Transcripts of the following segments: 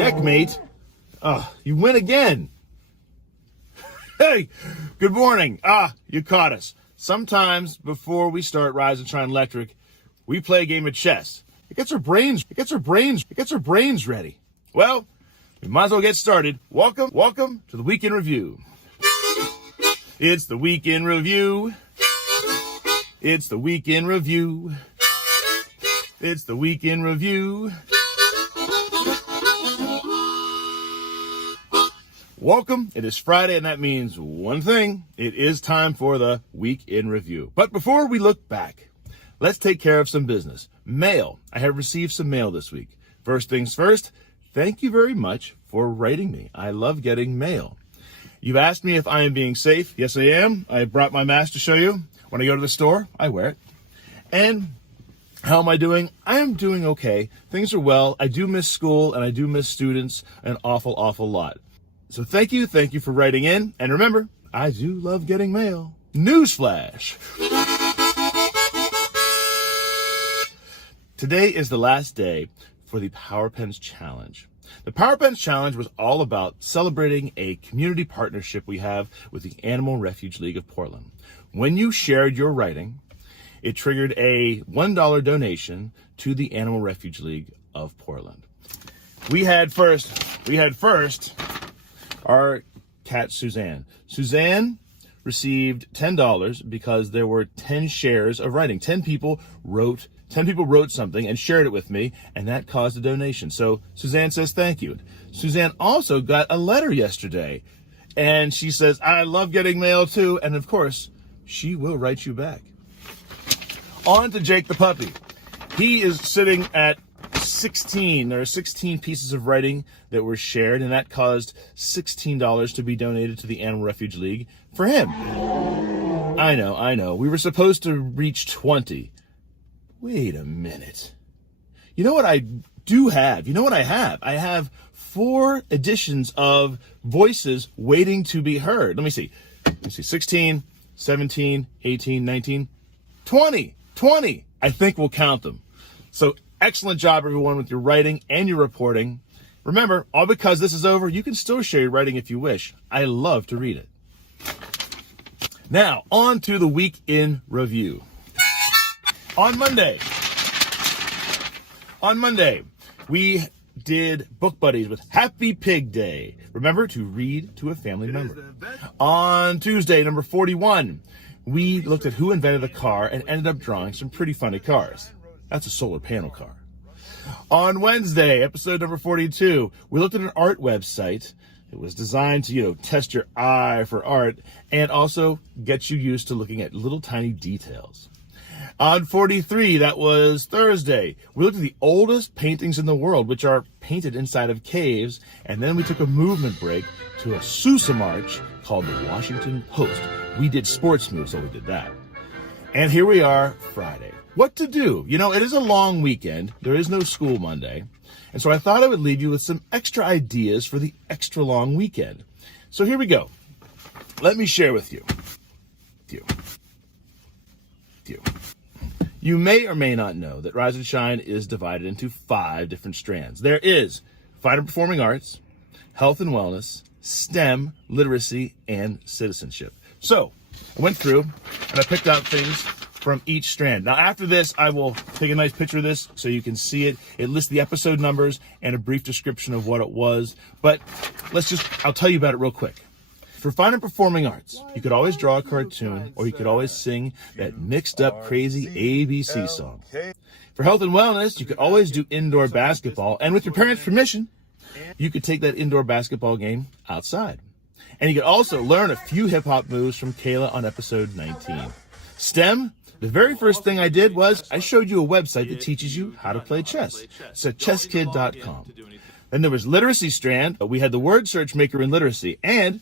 Checkmate. You win again. Hey, good morning. You caught us. Sometimes before we start Rise and Shine Electric, we play a game of chess. It gets our brains ready. Well, we might as well get started. Welcome to the Week in Review. It's the Week in Review. It's the Week in Review. It's the Week in Review. Welcome. It is Friday, and that means one thing. It is time for the Week in Review. But before we look back, let's take care of some business. Mail. I have received some mail this week. First things first, thank you very much for writing me. I love getting mail. You've asked me if I am being safe. Yes, I am. I brought my mask to show you. When I go to the store, I wear it. And how am I doing? I am doing okay. Things are well. I do miss school, and I do miss students an awful lot. So thank you for writing in. And remember, I do love getting mail. Newsflash. Today is the last day for the Power Pens Challenge. The Power Pens Challenge was all about celebrating a community partnership we have with the Animal Refuge League of Portland. When you shared your writing, it triggered a $1 donation to the Animal Refuge League of Portland. We had first our cat, Suzanne. Suzanne received $10 because there were 10 shares of writing. 10 people wrote something and shared it with me, and that caused a donation. So Suzanne says thank you. Suzanne also got a letter yesterday, and she says, I love getting mail too, and of course, she will write you back. On to Jake the puppy. He is sitting at 16. There are 16 pieces of writing that were shared, and that caused $16 to be donated to the Animal Refuge League for him. I know. We were supposed to reach 20. Wait a minute. You know what I do have? You know what I have? I have 4 editions of voices waiting to be heard. Let me see. 16, 17, 18, 19, 20. 20. I think we'll count them. So excellent job, everyone, with your writing and your reporting. Remember, all because this is over, you can still share your writing if you wish. I love to read it. Now, on to the Week in Review. On Monday, we did Book Buddies with Happy Pig Day. Remember to read to a family member. On Tuesday, number 41, we looked at who invented a car and ended up drawing some pretty funny cars. That's a solar panel car. On Wednesday, episode number 42, we looked at an art website. It was designed to, test your eye for art and also get you used to looking at little tiny details. On 43, that was Thursday, we looked at the oldest paintings in the world, which are painted inside of caves, and then we took a movement break to a Sousa march called the Washington Post. We did sports moves, so we did that. And here we are, Friday. What to do? It is a long weekend. There is no school Monday. And so I thought I would leave you with some extra ideas for the extra long weekend. So here we go. Let me share with you. You may or may not know that Rise and Shine is divided into 5 different strands. There is Fine and Performing Arts, Health and Wellness, STEM, Literacy, and Citizenship. So I went through and I picked out things from each strand. Now, after this, I will take a nice picture of this so you can see it. It lists the episode numbers and a brief description of what it was. But I'll tell you about it real quick. For Fine and Performing Arts, you could always draw a cartoon, or you could always sing that mixed up crazy ABC song. For Health and Wellness, you could always do indoor basketball, and with your parents' permission, you could take that indoor basketball game outside. And you could also learn a few hip-hop moves from Kayla on episode 19. STEM, the very first thing I did was I showed you a website that teaches you how to play chess. It's at chesskid.com. Then there was Literacy strand. We had the word search maker in literacy, and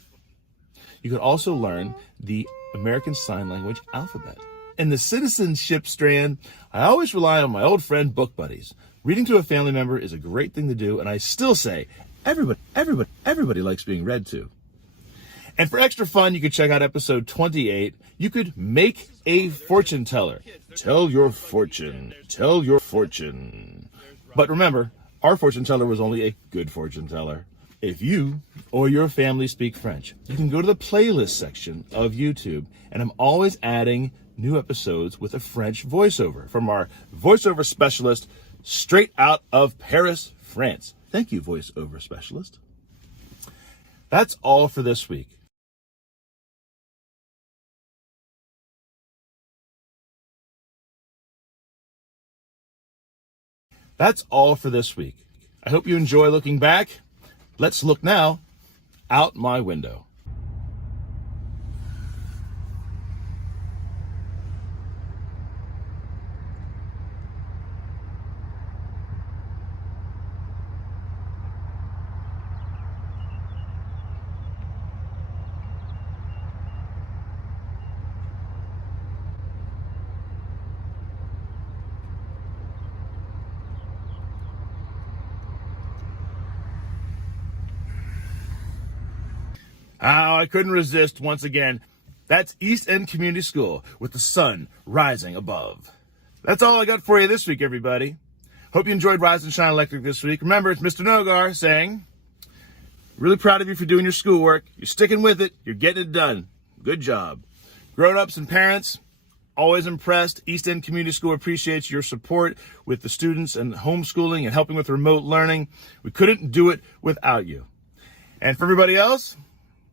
you could also learn the American Sign Language alphabet. In the Citizenship strand, I always rely on my old friend Book Buddies. Reading to a family member is a great thing to do, and I still say everybody likes being read to. And for extra fun, you could check out episode 28. You could make a fortune teller. Tell your fortune. Tell your fortune. But remember, Our fortune teller was only a good fortune teller. If you or your family speak French, you can go to the playlist section of YouTube, and I'm always adding new episodes with a French voiceover from our voiceover specialist straight out of Paris, France. Thank you, voiceover specialist. That's all for this week. That's all for this week. I hope you enjoy looking back. Let's look now out my window. Oh, I couldn't resist once again. That's East End Community School with the sun rising above. That's all I got for you this week, everybody. Hope you enjoyed Rise and Shine Electric this week. Remember, it's Mr. Nogar saying, really proud of you for doing your schoolwork. You're sticking with it. You're getting it done. Good job. Grown-ups and parents, always impressed. East End Community School appreciates your support with the students and homeschooling and helping with remote learning. We couldn't do it without you. And for everybody else,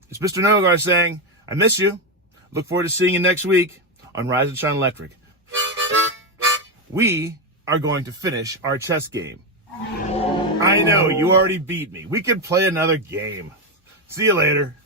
it's Mr. Nogar saying, I miss you. Look forward to seeing you next week on Rise and Shine Electric. We are going to finish our chess game. I know, you already beat me. We could play another game. See you later.